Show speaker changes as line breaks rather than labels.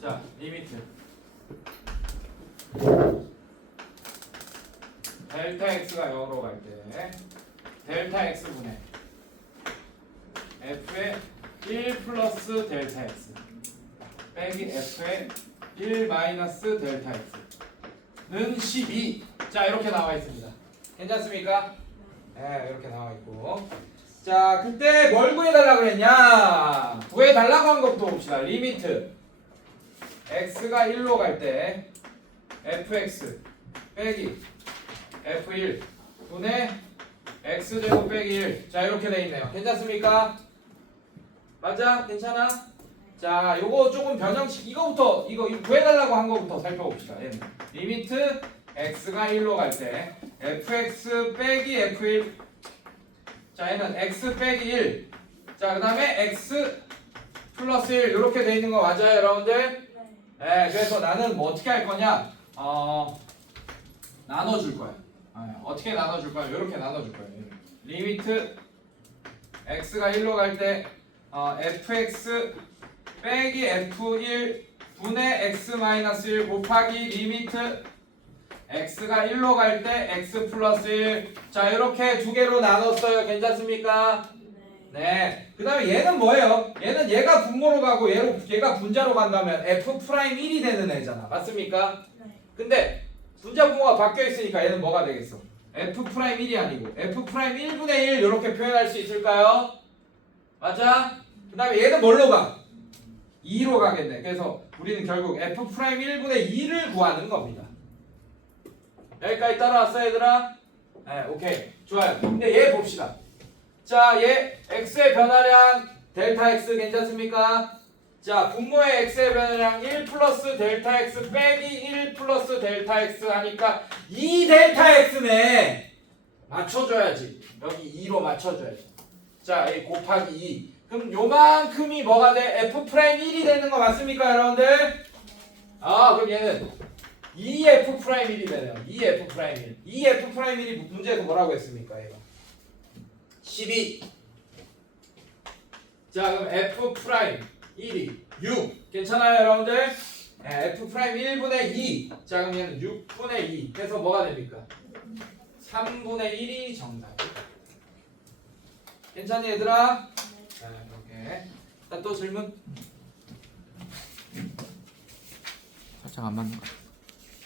자, 리미트. 델타 x가 0으로 갈 때 델타 x분의 f의 1 플러스 델타 x 빼기 f의 1 마이너스 델타 x는 12. 자, 이렇게 나와 있습니다. 괜찮습니까? 네, 이렇게 나와 있고. 자, 그때 뭘 구해달라고 그랬냐? 구해달라고 한 것부터 봅시다. 리미트. X가 1로 갈 때 fx 빼기 f1 분의 x제곱 빼기 1. 자, 이렇게 돼 있네요. 괜찮습니까? 맞아? 괜찮아? 자, 요거 조금 변형식 이거부터 이거 구해달라고 한 거부터 살펴봅시다. 얘는 리미트 x가 1로 갈 때 fx 빼기 f1 자, 얘는 x 빼기 1. 자, 그 다음에 x 플러스 1 이렇게 돼 있는 거 맞아요, 여러분들? 네, 그래서 나는 뭐 어떻게 할 거냐? 어, 나눠줄 거야. 아, 어떻게 나눠줄 거야? 이렇게 나눠줄 거야. 리미트 x가 1로 갈때 어, fx 빼기 f1 분의 x 마이너스 1 곱하기 리미트 x가 1로 갈 때 x 플러스 1. 자, 이렇게 두 개로 나눴어요. 괜찮습니까? 네. 그 다음에 얘는 뭐예요? 얘는 얘가 분모로 가고 얘로, 얘가 분자로 간다면 f 프라임 1이 되는 애잖아. 맞습니까? 근데 분자 분모가 바뀌어 있으니까 얘는 뭐가 되겠어? f 프라임 1이 아니고 f 프라임 1분의 1 이렇게 표현할 수 있을까요? 맞아? 그 다음에 얘는 뭘로 가? 2로 가겠네. 그래서 우리는 결국 f 프라임 1분의 2를 구하는 겁니다. 여기까지 따라왔어 얘들아? 네, 오케이. 좋아요. 근데 얘 봅시다. 자, 얘 x의 변화량 델타 x 괜찮습니까? 자, 분모의 x의 변화량 1 플러스 델타 x 빼기 1 플러스 델타 x 하니까 2 델타 x네. 맞춰줘야지. 여기 2로 맞춰줘야지. 자, 이 곱하기 2. 그럼 요만큼이 뭐가 돼? f 프라임 1이 되는 거 맞습니까, 여러분들? 아, 그럼 얘는 2f 프라임 1이 되네요. 2f 프라임 1. 2f 프라임 1이 문제에서 뭐라고 했습니까, 얘가? 12. 자, 그럼 f 프라임 1이 6. 괜찮아요, 여러분들? 네, f 프라임 1분의 2. 자, 그럼 얘는 6분의 2. 해서 뭐가 됩니까? 3분의 1이 정답이다. 괜찮니, 얘들아? 자, 이렇게. 일단 또 질문?
살짝 안 맞는 것 같아.